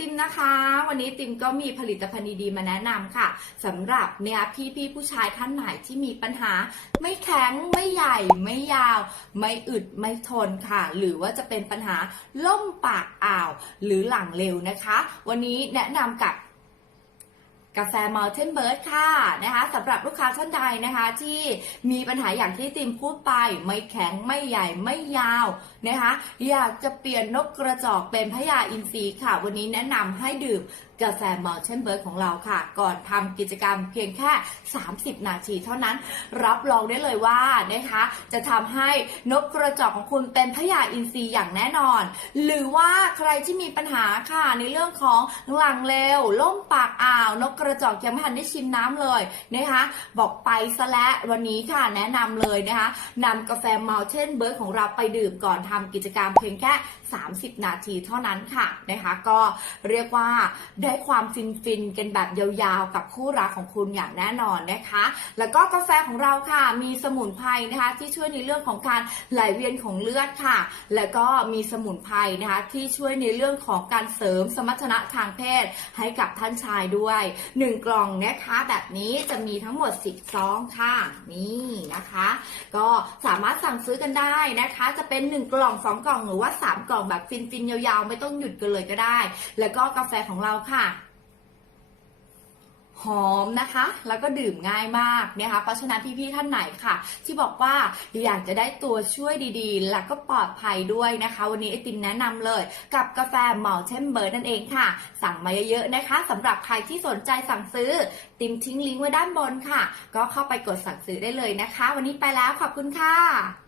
ติมนะคะ วันนี้ติมก็มีผลิตภัณฑ์ดีๆมาแนะนำค่ะสำหรับเนี่ยพี่ๆผู้ชายท่านไหนที่มีปัญหา ไม่แข็งไม่ใหญ่ไม่ยาว ไม่อึดไม่ทนค่ะ หรือว่าจะเป็นปัญหาล่มปากอ่าว หรือหลังเร็วนะคะ วันนี้แนะนำกับ กาแฟ Mountain Bird ค่ะนะคะสำหรับลูกค้าท่านใดนะคะ ที่มีปัญหาอย่างที่ติมพูดไป ไม่แข็งไม่ใหญ่ไม่ยาวนะคะ อยากจะเปลี่ยนนกกระจอกเป็นพญาอินทรีค่ะ วันนี้แนะนำให้ดื่ม กาแฟ Mountain Bird ของเราค่ะ ก่อนทำกิจกรรมเพียงแค่ 30 นาทีเท่านั้นรับรองได้เลยว่านะคะ จะทำให้นกกระจอกของคุณเป็นพญาอินทรีอย่างแน่นอน หรือว่าใครที่มีปัญหาค่ะในเรื่องของหลังเร็วล่มปากอ่าว นกกระจอกยังไม่ทันได้ชิมน้ำเลยนะคะ บอกไปซะและวันนี้ค่ะแนะนำเลยนะคะนำกาแฟ Mountain Bird ของเราไปดื่มก่อนทำกิจกรรมเพียงแค่ 30 นาทีเท่านั้นค่ะนะคะ ก็เรียกว่าได้ได้ความฟินฟินๆกันแบบยาวๆ กับคู่รักของคุณอย่างแน่นอนนะคะ แล้วก็กาแฟของเราค่ะ มีสมุนไพรนะคะ ที่ช่วยในเรื่องของการไหลเวียนของเลือดค่ะ แล้วก็มีสมุนไพรนะคะ ที่ช่วยในเรื่องของการเสริมสมรรถนะทางเพศให้กับท่านชายด้วย 1 กล่องนะคะ แบบนี้จะมีทั้งหมด10ซองค่ะ นี่นะคะ ก็สามารถสั่งซื้อกันได้นะคะ จะเป็น 1 กล่อง 2 กล่องหรือว่า 3 กล่องแบบฟินๆยาวๆ ไม่ต้องหยุดกันเลยก็ได้ แล้วก็กาแฟของเราค่ะหอมนะคะ แล้วก็ดื่มง่ายมากนะคะ เพราะฉะนั้นพี่ๆท่านไหนค่ะ ที่บอกว่าอยากจะได้ตัวช่วยดีๆ แล้วก็ปลอดภัยด้วยนะคะ วันนี้ไอติมแนะนำเลย กับกาแฟเมาเทมเบิร์ดนั่นเองค่ะ สั่งมาเยอะๆนะคะสำหรับใครที่สนใจสั่งซื้อ ติมทิ้งลิงก์ไว้ด้านบนค่ะ ก็เข้าไปกดสั่งซื้อได้เลยนะคะ วันนี้ไปแล้วขอบคุณค่ะ